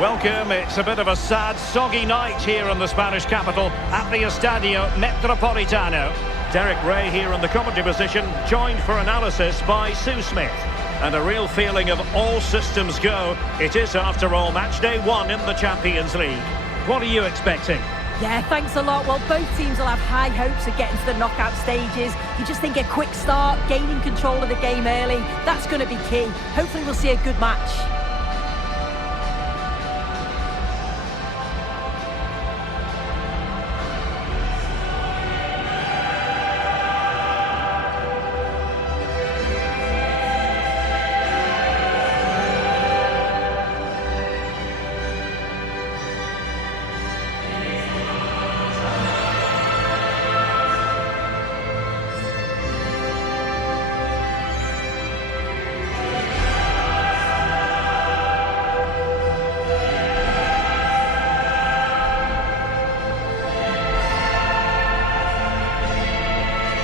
Welcome. It's a bit of a sad, soggy night here in the Spanish capital at the Estadio Metropolitano. Derek Ray here in the commentary position, joined for analysis by Sue Smith. And a real feeling of all systems go. It is, after all, match day 1 in the Champions League. What are you expecting? Yeah, thanks a lot. Well, both teams will have high hopes of getting to the knockout stages. You just think a quick start, gaining control of the game early, that's going to be key. Hopefully we'll see a good match.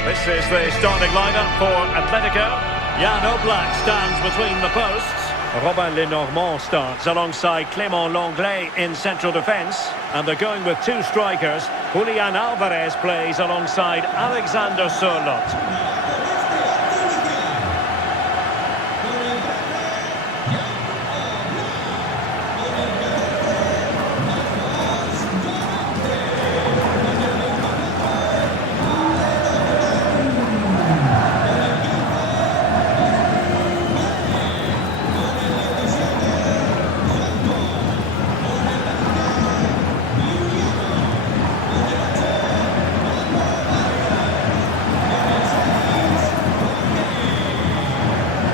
This is the starting lineup for Atletico. Jan Oblak stands between the posts. Robin Lenormand starts alongside Clément Lenglet in central defence. And they're going with two strikers. Julian Alvarez plays alongside Alexander Sørloth.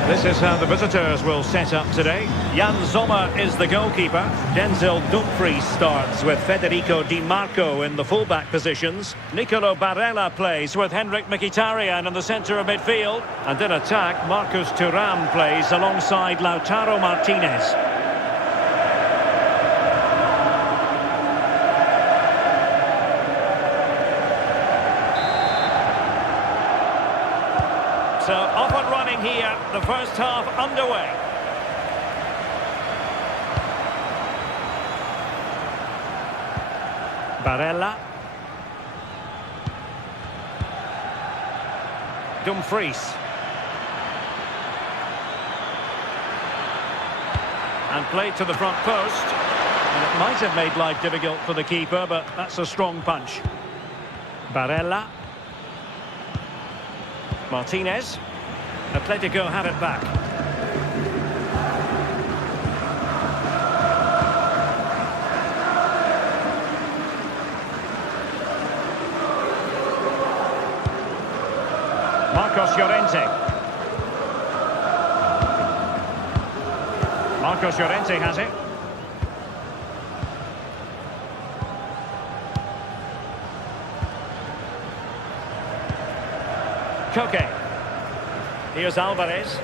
This is how the visitors will set up today. Jan Sommer is the goalkeeper. Denzel Dumfries starts with Federico Di Marco in the fullback positions. Nicolò Barella plays with Henrik Mkhitaryan in the centre of midfield. And in attack, Marcus Thuram plays alongside Lautaro Martínez. So off and running here, the first half underway. Barella. Dumfries. And played to the front post. And it might have made life difficult for the keeper, but that's a strong punch. Barella. Martinez. Atletico have it back. Marcos Llorente. Marcos Llorente has it. Koke. Here's Alvarez.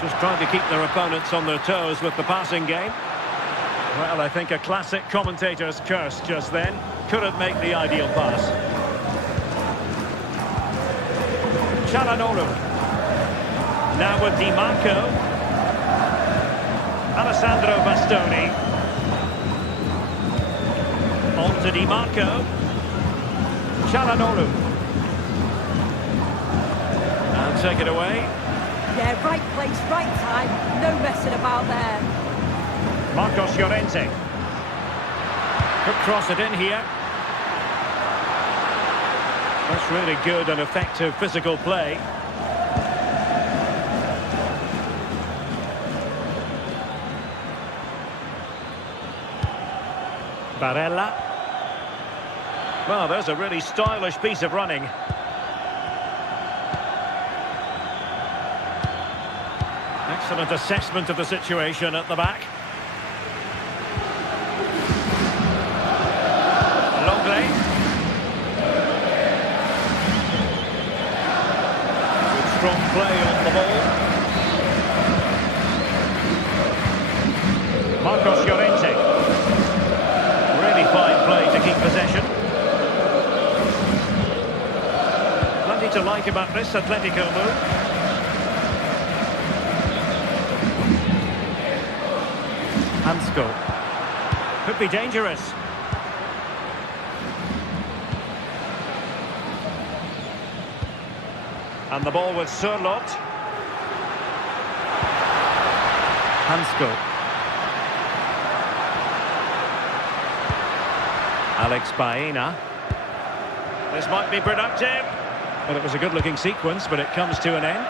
Just trying to keep their opponents on their toes with the passing game. Well, I think a classic commentator's curse just then. Couldn't make the ideal pass. Çalhanoğlu. Now with Di Marco. Alessandro Bastoni. On to Di Marco. Çalhanoğlu. And take it away. Yeah, right place, right time. No messing about there. Marcos Llorente. Could cross it in here. That's really good and effective physical play. Barella. Well, there's a really stylish piece of running. Excellent assessment of the situation at the back. Lenglet. Good strong play on the ball. Marcos Llorente. Really fine play to keep possession. Plenty to like about this Atletico move. Hansko. Could be dangerous. And the ball with Sørloth. Hansko. Alex Baena. This might be productive. Well, it was a good-looking sequence, but it comes to an end.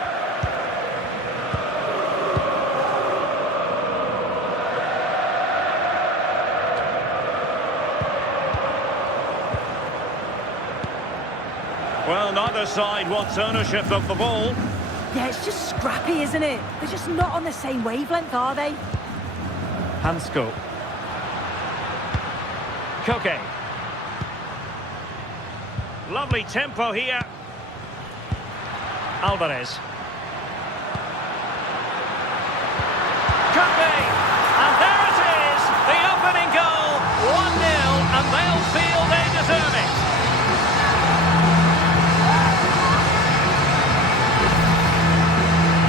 Well, neither side wants ownership of the ball. Yeah, it's just scrappy, isn't it? They're just not on the same wavelength, are they? Hansko. Koke. Lovely tempo here. Alvarez. Koke! And there it is! The opening goal! 1-0, and they'll feel they deserve it.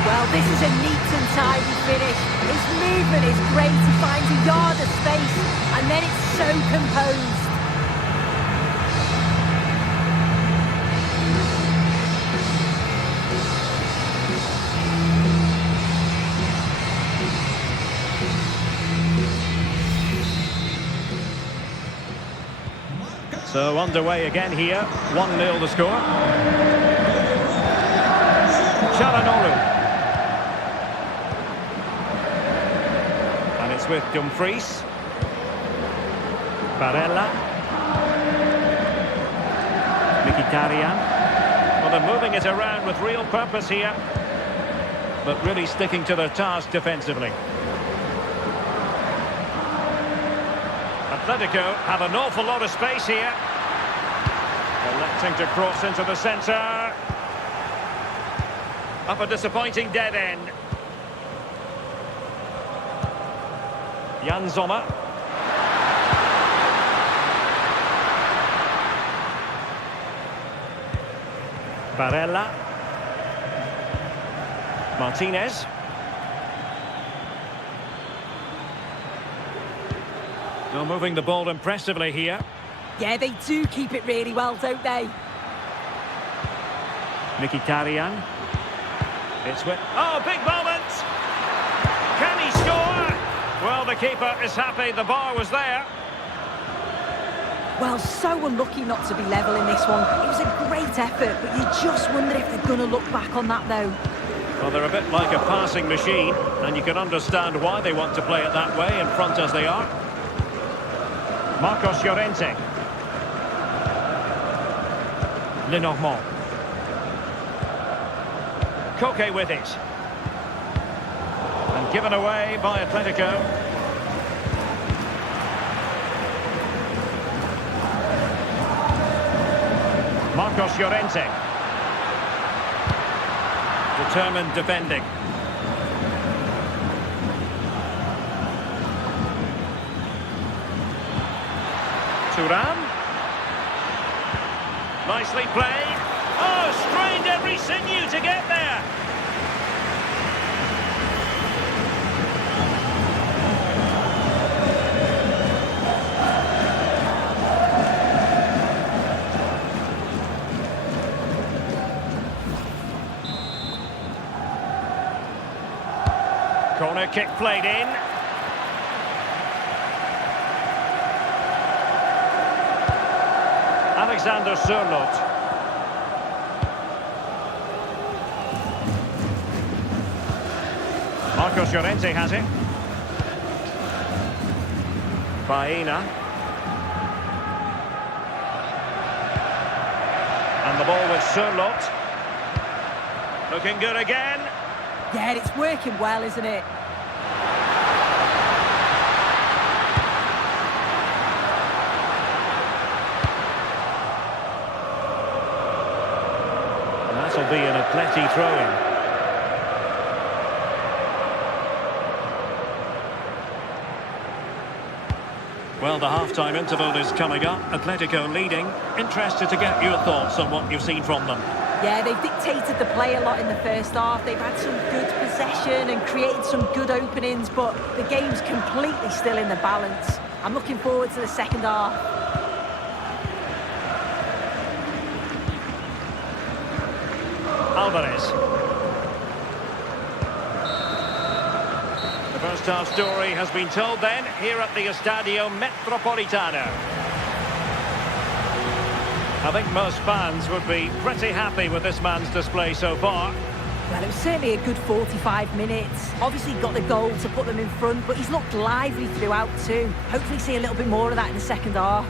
Well, this is a neat and tidy finish. His movement is great. He finds a yard of space, and then it's so composed. So underway again here. 1-0 the score. Çalhanoğlu. And it's with Dumfries. Barella. Mkhitaryan. Well, they're moving it around with real purpose here, but really sticking to their task defensively. Atletico have an awful lot of space here. Electing to cross into the centre. Up a disappointing dead end. Jan Sommer. Barella. Martínez. They're moving the ball impressively here. Yeah, they do keep it really well, don't they? Mkhitaryan. It's with... Oh, big moment! Can he score? Well, the keeper is happy the bar was there. Well, so unlucky not to be level in this one. It was a great effort, but you just wonder if they're going to look back on that, though. Well, they're a bit like a passing machine, and you can understand why they want to play it that way, in front as they are. Marcos Llorente. Lenormand. Koke with it. And given away by Atletico. Marcos Llorente. Determined defending. Thuram. Nicely played. Oh, strained every sinew to get there. Corner kick played in. Alexander Sørloth. Marcos Llorente has it. Baena. And the ball with Sørloth. Looking good again. Yeah, it's working well, isn't it? And that'll be an Atleti throw-in. Well, the half-time interval is coming up. Atletico leading. Interested to get your thoughts on what you've seen from them. Yeah, they've dictated the play a lot in the first half. They've had some good possession and created some good openings, but the game's completely still in the balance. I'm looking forward to the second half. Alvarez. The first half story has been told then here at the Estadio Metropolitano. I think most fans would be pretty happy with this man's display so far. Well, it was certainly a good 45 minutes. Obviously got the goal to put them in front, but he's looked lively throughout too. Hopefully see a little bit more of that in the second half.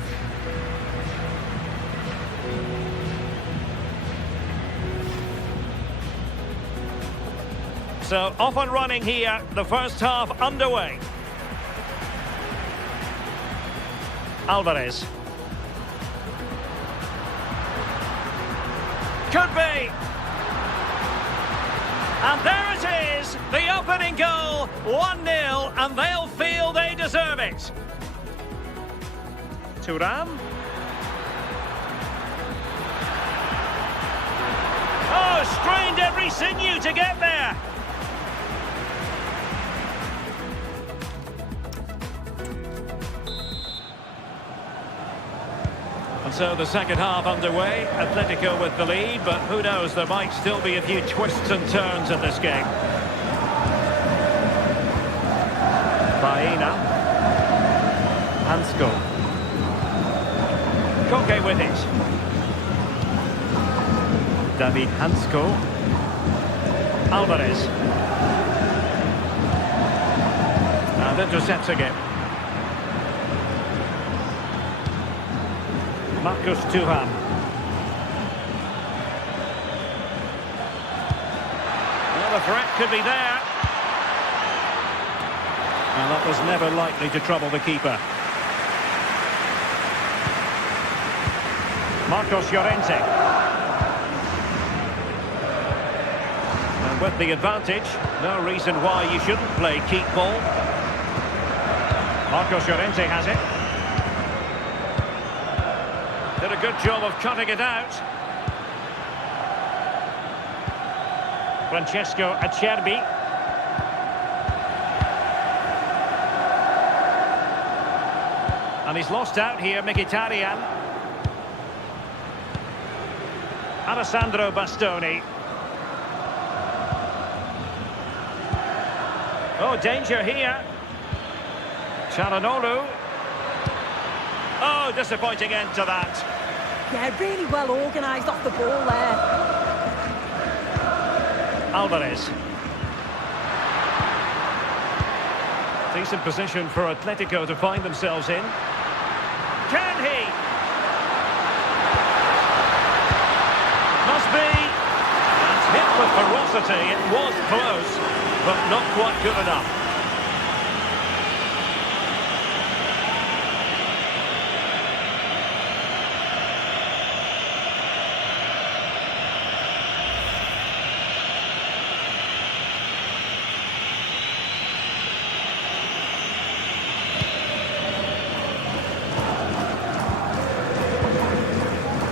So off and running here, the first half underway. Alvarez. Could be. And there it is, the opening goal, 1-0, and they'll feel they deserve it. Thuram. Oh, strained every sinew to get there. And so the second half underway, Atletico with the lead, but who knows, there might still be a few twists and turns in this game. Baena. Hansko. Koke with it. David Hansko. Alvarez. And intercepts again. Marcus Thuram. Well, the threat could be there. And that was never likely to trouble the keeper. Marcos Llorente. And with the advantage, no reason why you shouldn't play keep ball. Marcos Llorente has it. Did a good job of cutting it out. Francesco Acerbi. And he's lost out here, Mkhitaryan. Alessandro Bastoni. Oh, danger here. Çalhanoğlu. Oh, disappointing end to that. Yeah, really well organised off the ball there. Alvarez. Decent position for Atletico to find themselves in. Can he? Must be. That's hit with ferocity. It was close, but not quite good enough.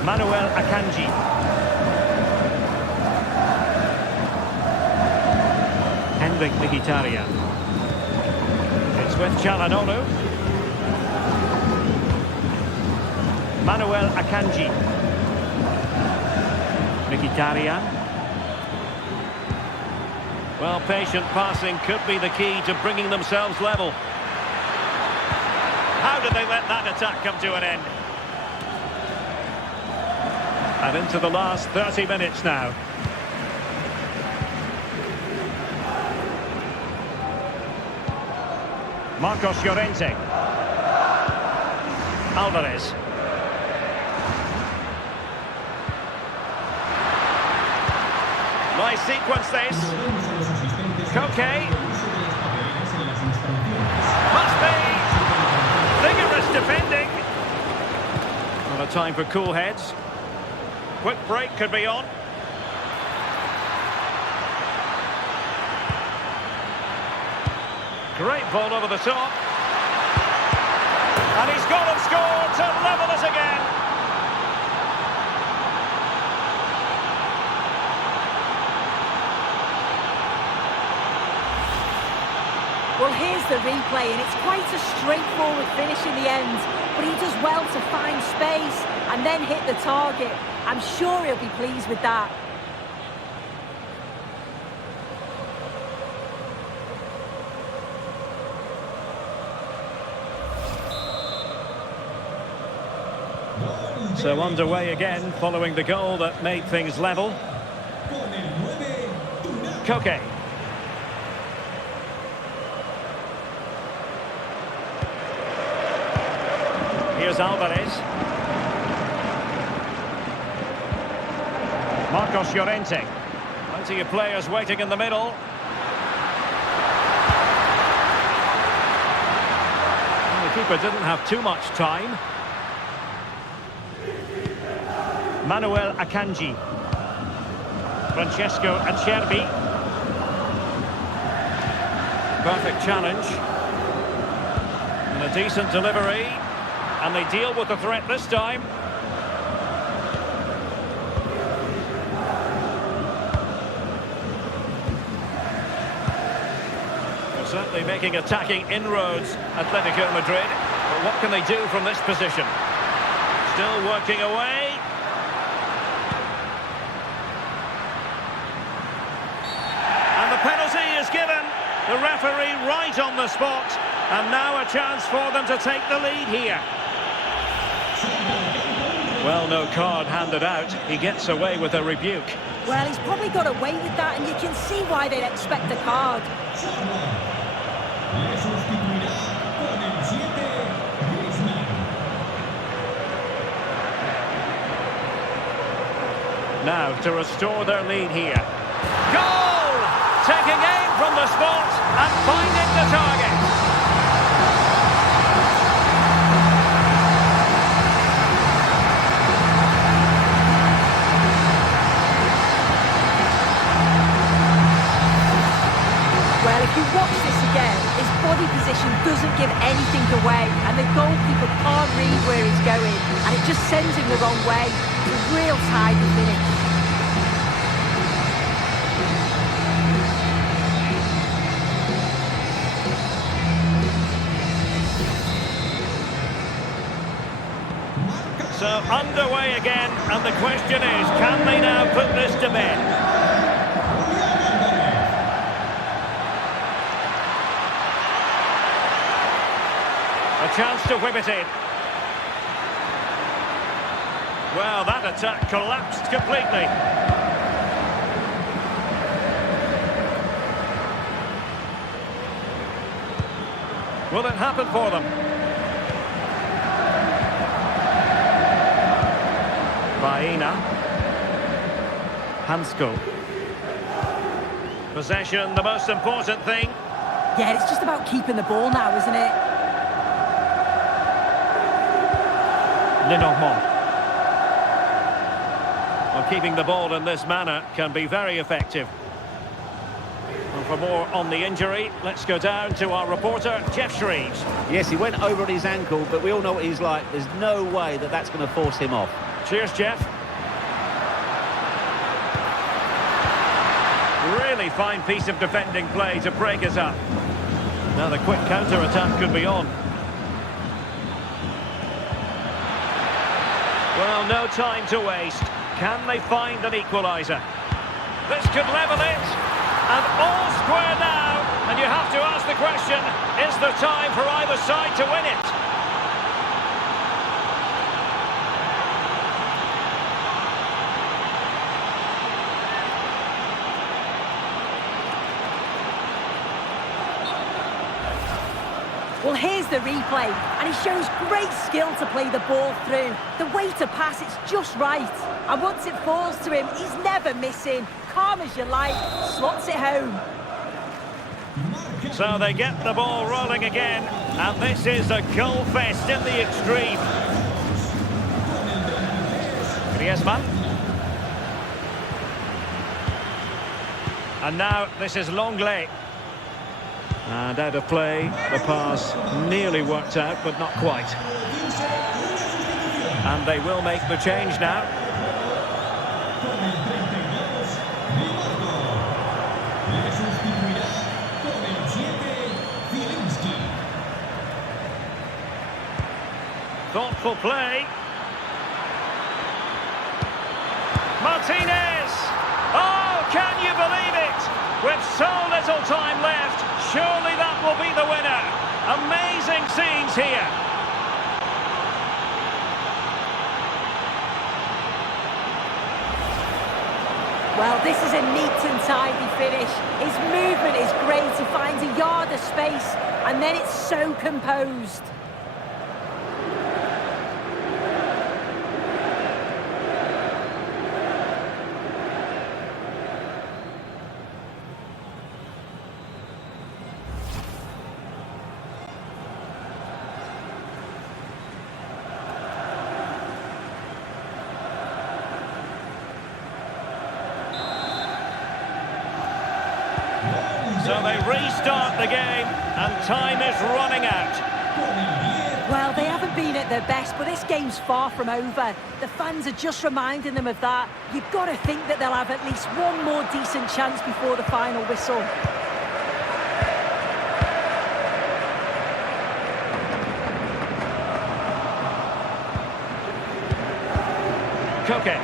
Manuel Akanji. Henrik Mkhitaryan. It's with Çalhanoğlu. Manuel Akanji. Mkhitaryan. Well, patient passing could be the key to bringing themselves level. How did they let that attack come to an end? And into the last 30 minutes now. Marcos Llorente. Alvarez. Nice sequence this. Koke. Must be. Vigorous defending. Not a time for cool heads. Quick break could be on. Great ball over the top. And he's gone and scored to level it again. Well, here's the replay, and it's quite a straightforward finish in the end. But he does well to find space and then hit the target. I'm sure he'll be pleased with that. So underway again, following the goal that made things level. Koke. Here's Alvarez. Marcos Llorente. Plenty of players waiting in the middle. And the keeper didn't have too much time. Manuel Akanji. Francesco Acerbi. Perfect challenge. And a decent delivery. And they deal with the threat this time. They're certainly making attacking inroads, Atletico Madrid. But what can they do from this position? Still working away. And the penalty is given. The referee right on the spot. And now a chance for them to take the lead here. Well, no card handed out. He gets away with a rebuke. Well, he's probably got away with that, and you can see why they'd expect a card. Now to restore their lead here. Goal! Taking aim from the spot and finding the target. Well, if you watch this again, his body position doesn't give anything away, and the goalkeeper can't read where he's going, and it just sends him the wrong way. It's a real tidy finish. So underway again, and the question is, can they now put this to bed? A chance to whip it in. Well, that attack collapsed completely. Will it happen for them? Baena. Hansko. Possession, the most important thing. Yeah, it's just about keeping the ball now, isn't it? Lenormand. Well, keeping the ball in this manner can be very effective. And for more on the injury, let's go down to our reporter, Jeff Shreves. Yes, he went over on his ankle, but we all know what he's like. There's no way that that's going to force him off. Cheers, Jeff. Really fine piece of defending play to break us up. Now the quick counter-attack could be on. Well, no time to waste. Can they find an equaliser? This could level it. And all square now. And you have to ask the question, is there time for either side to win it? Well, here's the replay, and he shows great skill to play the ball through. The way to pass, it's just right. And once it falls to him, he's never missing. Calm as you like, slots it home. So they get the ball rolling again, and this is a goal fest in the extreme. Griezmann. And now this is Longley. And out of play, the pass nearly worked out, but not quite. And they will make the change now. Thoughtful play. Martinez! Oh, can you believe it? With so little time left, surely that will be the winner. Amazing scenes here. Well, this is a neat and tidy finish. His movement is great. He finds a yard of space, and then it's so composed. So they restart the game, and time is running out. Well, they haven't been at their best, but this game's far from over. The fans are just reminding them of that. You've got to think that they'll have at least one more decent chance before the final whistle. Koke.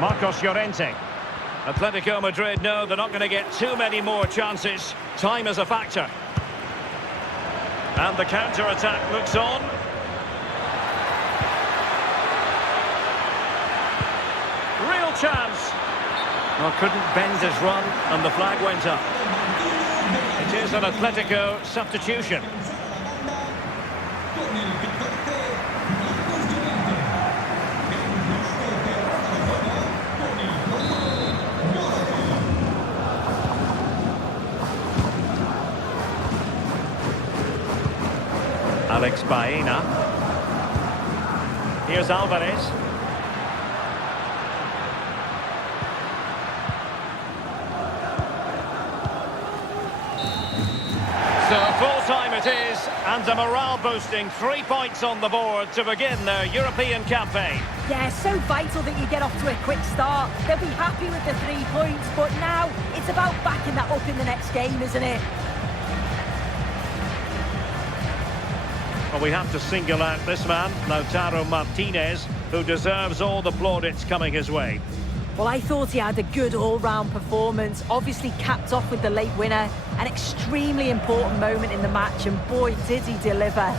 Marcos Llorente. Atletico Madrid know they're not going to get too many more chances. Time is a factor. And the counter-attack looks on. Real chance. Well, couldn't bend his run, and the flag went up. It is an Atletico substitution. Alex Baena. Here's Alvarez. So full-time it is, and a morale-boosting 3 points on the board to begin their European campaign. Yeah, so vital that you get off to a quick start. They'll be happy with the 3 points, but now it's about backing that up in the next game, isn't it? Well, we have to single out this man, Lautaro Martínez, who deserves all the plaudits coming his way. Well, I thought he had a good all-round performance, obviously capped off with the late winner, an extremely important moment in the match, and boy, did he deliver.